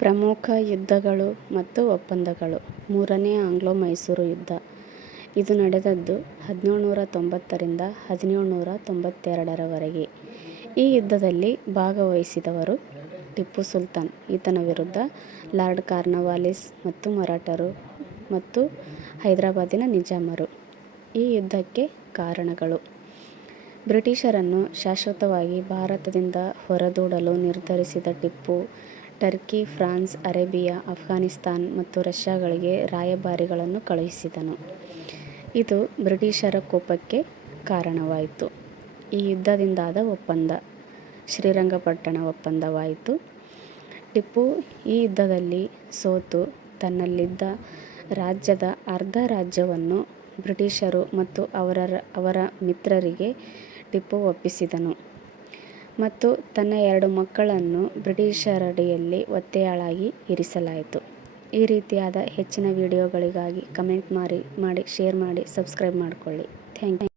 ಪ್ರಮುಖ ಯುದ್ಧಗಳು ಮತ್ತು ಒಪ್ಪಂದಗಳು. ಮೂರನೇ ಆಂಗ್ಲೋ-ಮೈಸೂರು ಯುದ್ಧ. ಇದು ನಡೆದದ್ದು 1790ರಿಂದ 1792ರವರೆಗೆ. ಈ ಯುದ್ಧದಲ್ಲಿ ಭಾಗವಹಿಸಿದವರು ಟಿಪ್ಪು ಸುಲ್ತಾನ್, ಈತನ ವಿರುದ್ಧ ಲಾರ್ಡ್ ಕಾರ್ನ್ವಾಲಿಸ್ ಮತ್ತು ಮರಾಠರು ಮತ್ತು ಹೈದರಾಬಾದಿನ ನಿಜಾಮರು. ಈ ಯುದ್ಧಕ್ಕೆ ಕಾರಣಗಳು: ಬ್ರಿಟಿಷರನ್ನು ಶಾಶ್ವತವಾಗಿ ಭಾರತದಿಂದ ಹೊರದೂಡಲು ನಿರ್ಧರಿಸಿದ Tipu, Turkey, France, Arabia, Afghanistan ಮತ್ತು ರಷ್ಯಾಗಳಿಗೆ ರಾಯಭಾರಿಗಳನ್ನು ಕಳುಹಿಸಿದನು. ಇದು ಬ್ರಿಟಿಷರ ಕೋಪಕ್ಕೆ ಕಾರಣವಾಯಿತು. ಈ ಯುದ್ಧದಿಂದಾದ ಒಪ್ಪಂದ ಶ್ರೀರಂಗಪಟ್ಟಣ ಒಪ್ಪಂದವಾಯಿತು. ಟಿಪ್ಪು ಈ ಯುದ್ಧದಲ್ಲಿ ಸೋತು ತನ್ನಲ್ಲಿದ್ದ ರಾಜ್ಯದ ಅರ್ಧ ರಾಜ್ಯವನ್ನು ಬ್ರಿಟಿಷರು ಮತ್ತು ಅವರ ಮಿತ್ರರಿಗೆ ಟಿಪ್ಪು ಒಪ್ಪಿಸಿದನು ಮತ್ತು ತನ್ನ 2 ಮಕ್ಕಳನ್ನು ಬ್ರಿಟಿಷರಡಿಯಲ್ಲಿ ಒತ್ತೆಯಾಳಾಗಿ ಇರಿಸಲಾಯಿತು. ಈ ರೀತಿಯಾದ ಹೆಚ್ಚಿನ ವಿಡಿಯೋಗಳಿಗಾಗಿ ಕಮೆಂಟ್ ಮಾಡಿ, ಶೇರ್ ಮಾಡಿ, ಸಬ್ಸ್ಕ್ರೈಬ್ ಮಾಡಿಕೊಳ್ಳಿ. Thank you.